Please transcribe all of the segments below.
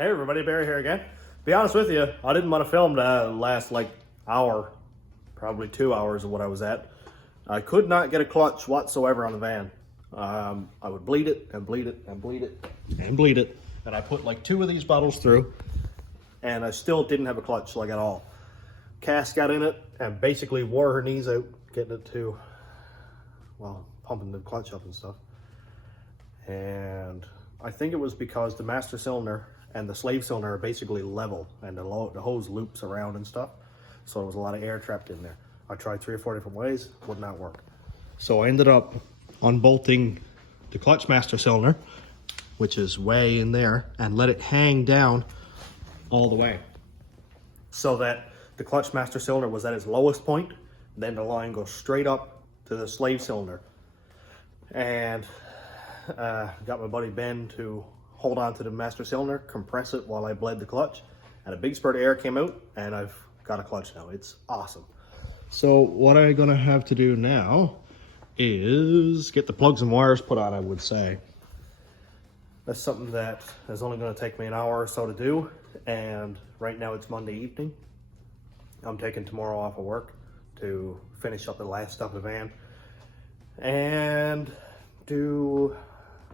Hey everybody, Barry here again. Be honest with you, I didn't want to film the last like hour, probably 2 hours of what I was at. I could not get a clutch whatsoever on the van. I would bleed it and bleed it and bleed it and bleed it. And I put like 2 of these bottles through and I still didn't have a clutch like at all. Cass got in it and basically wore her knees out getting it to, well, pumping the clutch up and stuff. And I think it was because the master cylinder and the slave cylinder are basically level and the hose loops around and stuff. So there was a lot of air trapped in there. I tried 3 or 4 different ways, would not work. So I ended up unbolting the clutch master cylinder, which is way in there, and let it hang down all the way. So that the clutch master cylinder was at its lowest point, then the line goes straight up to the slave cylinder. And got my buddy Ben to hold on to the master cylinder, compress it while I bled the clutch, and a big spurt of air came out, and I've got a clutch now. It's awesome. So what I'm gonna have to do now is get the plugs and wires put on, I would say. That's something that is only gonna take me an hour or so to do, and right now it's Monday evening. I'm taking tomorrow off of work to finish up the last stuff in the van and do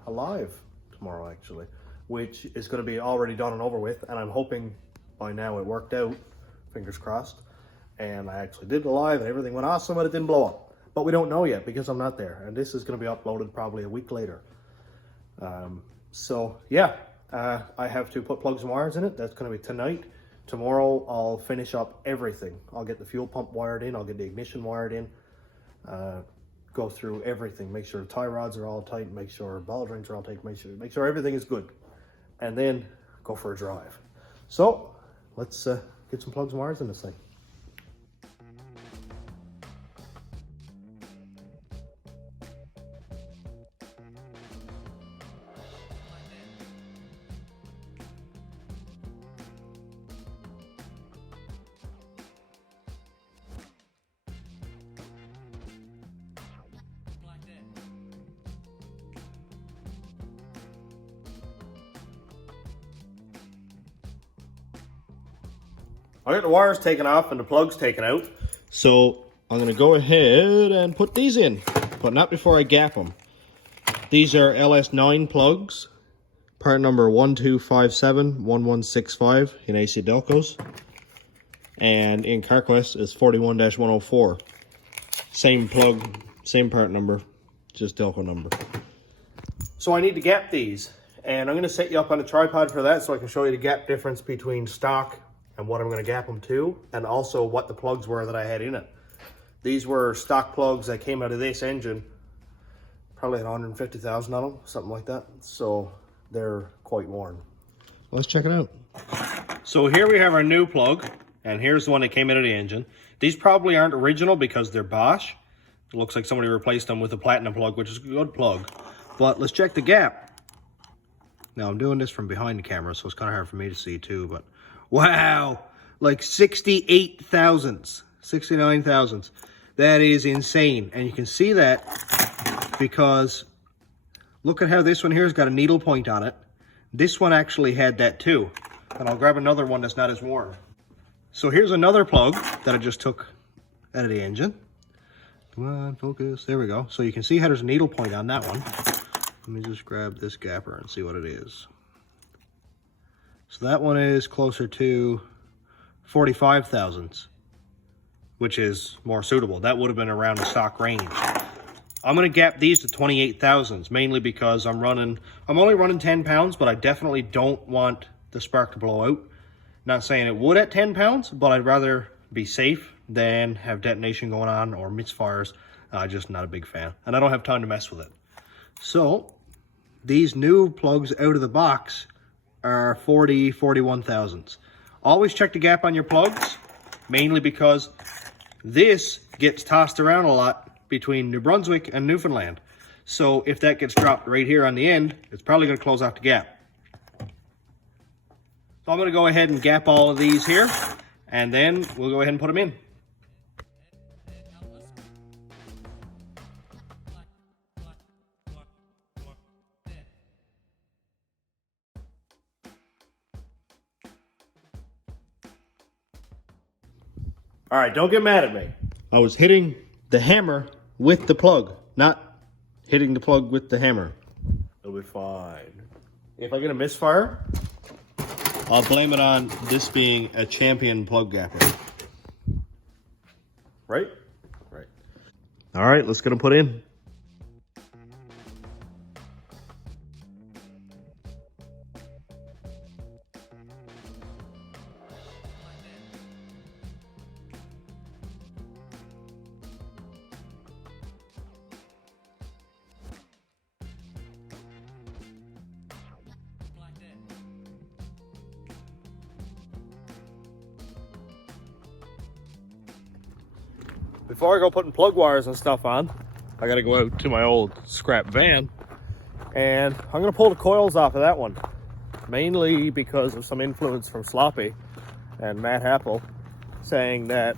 a live tomorrow actually, which is going to be already done and over with, and I'm hoping by now it worked out, fingers crossed, and I actually did the live and everything went awesome, but it didn't blow up. But we don't know yet because I'm not there, and this is going to be uploaded probably a week later. So yeah, I have to put plugs and wires in it. That's going to be tonight. Tomorrow I'll finish up everything. I'll get the fuel pump wired in, I'll get the ignition wired in, go through everything, make sure the tie rods are all tight, make sure ball joints are all tight, make sure everything is good, and then go for a drive. So let's get some plugs and wires in this thing. I got the wires taken off and the plugs taken out. So I'm going to go ahead and put these in, but not before I gap them. These are LS9 plugs, part number 12571165 in AC Delcos. And in CarQuest is 41-104. Same plug, same part number, just Delco number. So I need to gap these, and I'm going to set you up on a tripod for that so I can show you the gap difference between stock and what I'm going to gap them to, and also what the plugs were that I had in it. These were stock plugs that came out of this engine, probably had 150,000 on them, something like that. So they're quite worn. Let's check it out. So here we have our new plug, and here's the one that came out of the engine. These probably aren't original because they're Bosch. It looks like somebody replaced them with a platinum plug, which is a good plug. But let's check the gap. Now I'm doing this from behind the camera, so it's kind of hard for me to see too, but wow, like 68 thousandths, 69 thousandths. That is insane. And you can see that because look at how this one here has got a needle point on it. This one actually had that too. And I'll grab another one that's not as worn. So here's another plug that I just took out of the engine. Come on, focus. There we go. So you can see how there's a needle point on that one. Let me just grab this gapper and see what it is. So that one is closer to 45 thousandths, which is more suitable. That would have been around the stock range. I'm going to gap these to 28 thousandths, mainly because I'm only running 10 pounds, but I definitely don't want the spark to blow out. Not saying it would at 10 pounds, but I'd rather be safe than have detonation going on or misfires. Just not a big fan, and I don't have time to mess with it. So these new plugs out of the box are 41 thousandths. Always check the gap on your plugs, mainly because this gets tossed around a lot between New Brunswick and Newfoundland. So if that gets dropped right here on the end, it's probably going to close off the gap. So I'm going to go ahead and gap all of these here, and then we'll go ahead and put them in. All right, don't get mad at me. I was hitting the hammer with the plug, not hitting the plug with the hammer. It'll be fine. If I get a misfire, I'll blame it on this being a champion plug gapper. Right? Right. All right, let's get them put in. Before I go putting plug wires and stuff on, I gotta go out to my old scrap van, and I'm gonna pull the coils off of that one, mainly because of some influence from Sloppy and Matt Happel saying that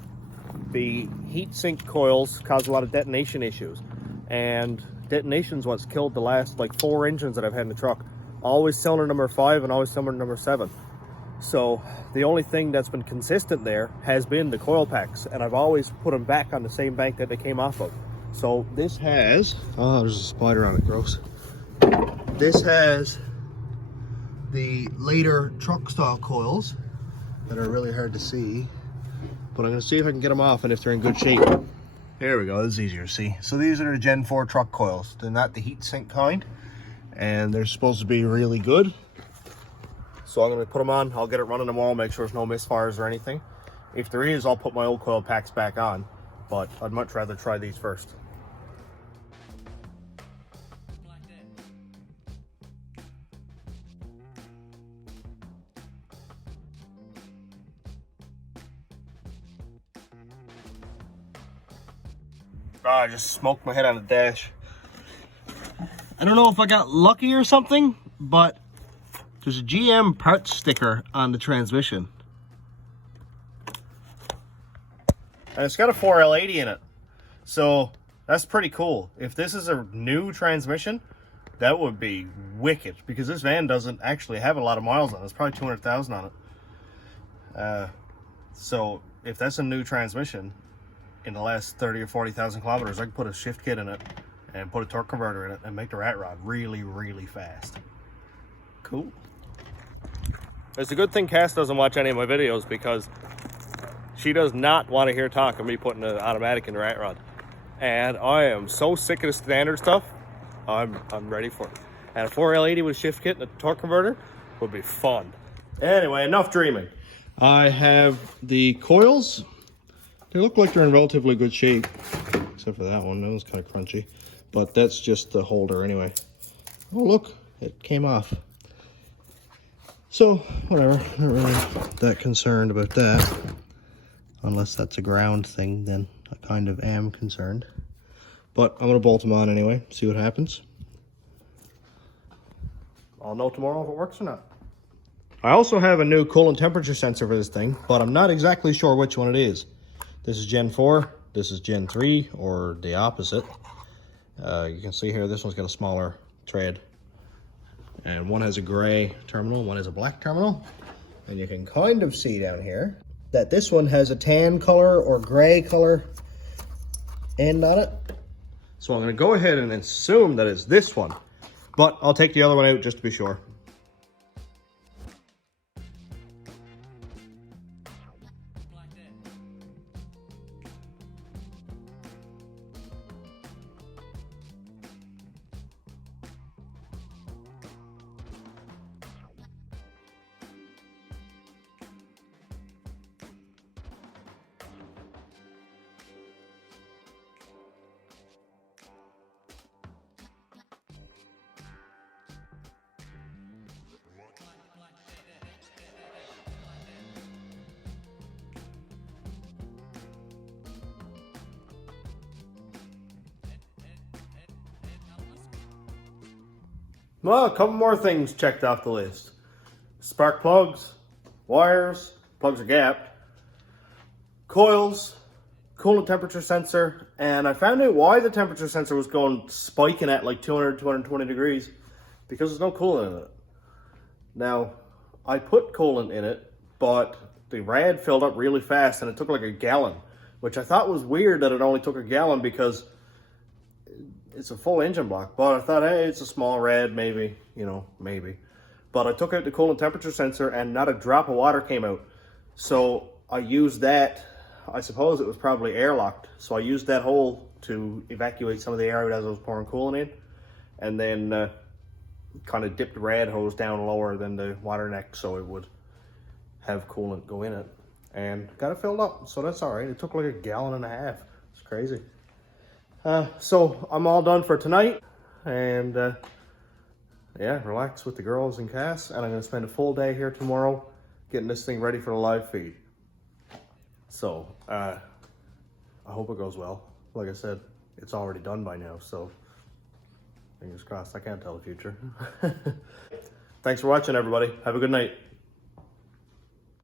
the heat sink coils cause a lot of detonation issues, and detonation's what's killed the last like 4 engines that I've had in the truck. Always cylinder number 5 and always cylinder number 7. So the only thing that's been consistent there has been the coil packs, and I've always put them back on the same bank that they came off of. So this has, oh, there's a spider on it, gross. This has the later truck style coils that are really hard to see, but I'm gonna see if I can get them off and if they're in good shape. There we go, this is easier to see. So these are the Gen 4 truck coils. They're not the heat sink kind, and they're supposed to be really good. So I'm going to put them on, I'll get it running tomorrow, make sure there's no misfires or anything. If there is, I'll put my old coil packs back on, but I'd much rather try these first. Oh, I just smoked my head on the dash. I don't know if I got lucky or something, but there's a GM parts sticker on the transmission. And it's got a 4L80 in it. So that's pretty cool. If this is a new transmission, that would be wicked, because this van doesn't actually have a lot of miles on it. It's probably 200,000 on it. So if that's a new transmission in the last 30 or 40,000 kilometers, I can put a shift kit in it and put a torque converter in it and make the rat rod really, really fast. Cool. It's a good thing Cass doesn't watch any of my videos, because she does not want to hear talk of me putting an automatic in the rat rod. And I am so sick of the standard stuff, I'm ready for it. And a 4L80 with a shift kit and a torque converter would be fun. Anyway, enough dreaming. I have the coils. They look like they're in relatively good shape, except for that one. That was kind of crunchy. But that's just the holder anyway. Oh, look, it came off. So, whatever, not really that concerned about that. Unless that's a ground thing, then I kind of am concerned. But I'm gonna bolt them on anyway, see what happens. I'll know tomorrow if it works or not. I also have a new coolant temperature sensor for this thing, but I'm not exactly sure which one it is. This is Gen 4, this is Gen 3, or the opposite. You can see here, this one's got a smaller tread. And one has a gray terminal, one has a black terminal. And you can kind of see down here that this one has a tan color or gray color end on it. So I'm gonna go ahead and assume that it's this one, but I'll take the other one out just to be sure. Well, a couple more things checked off the list. Spark plugs, wires, plugs are gapped, coils, coolant temperature sensor, and I found out why the temperature sensor was going spiking at like 200, 220 degrees, because there's no coolant in it. Now, I put coolant in it, but the rad filled up really fast, and it took like a gallon, which I thought was weird that it only took a gallon because it's a full engine block. But I thought, hey, it's a small rad, maybe, you know, maybe. But I took out the coolant temperature sensor and not a drop of water came out. So I used that, I suppose it was probably airlocked. So I used that hole to evacuate some of the air out as I was pouring coolant in. And then kind of dipped the rad hose down lower than the water neck so it would have coolant go in it. And got it filled up, so that's all right. It took like a gallon and a half. It's crazy. So I'm all done for tonight. And yeah, relax with the girls and Cass. And I'm gonna spend a full day here tomorrow getting this thing ready for the live feed. So I hope it goes well. Like I said, it's already done by now, so fingers crossed. I can't tell the future. Thanks for watching, everybody. Have a good night.